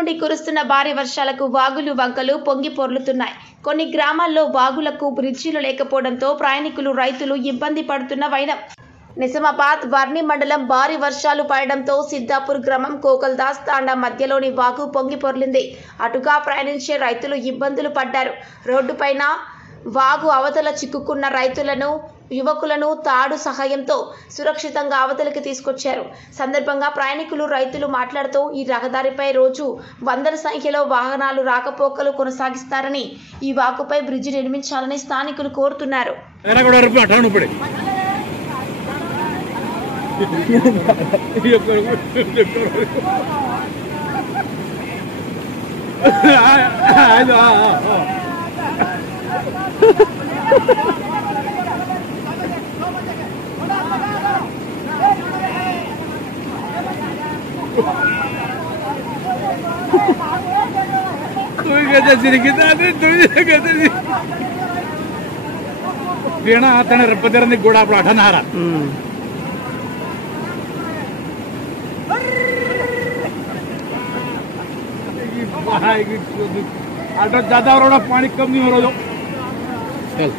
నుండి కురుస్తున్న భారీ వర్షాలకు వాగులు వంకలు పొంగి పొర్లుతున్నాయి. కొన్ని గ్రామాల్లో వాగులకు బ్రిడ్జిలు లేకపోవడంతో ప్రయాణికులు రైతులు ఇబ్బంది పడుతున్న వైనం. నిజామాబాద్ వర్ణి మండలం భారీ వర్షాలు పడడంతో సిద్దాపూర్ గ్రామం కోకల్దాస్ తాండా మధ్యలోని వాగు పొంగి పొర్లింది. అటుగా ప్రయాణించే రైతులు ఇబ్బందులు పడ్డారు. రోడ్డుపైన వాగు అవతల చిక్కుకున్న రైతులను యువకులను తాడు సహాయంతో సురక్షితంగా అవతలికి తీసుకొచ్చారు. సందర్భంగా ప్రయాణికులు రైతులు మాట్లాడుతూ ఈ రహదారిపై రోజు వందల సంఖ్యలో వాహనాలు రాకపోకలు కొనసాగిస్తారని ఈ వాగుపై బ్రిడ్జి నిర్మించాలని స్థానికులు కోరుతున్నారు. रेपती गोड़ा आप अठनहारा आटो ज्यादा हो रहा पानी कम नहीं हो रहा चल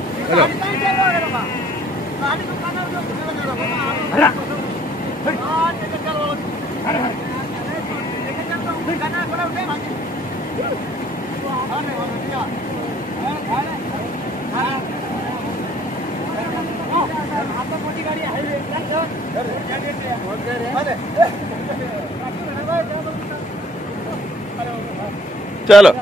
चलो।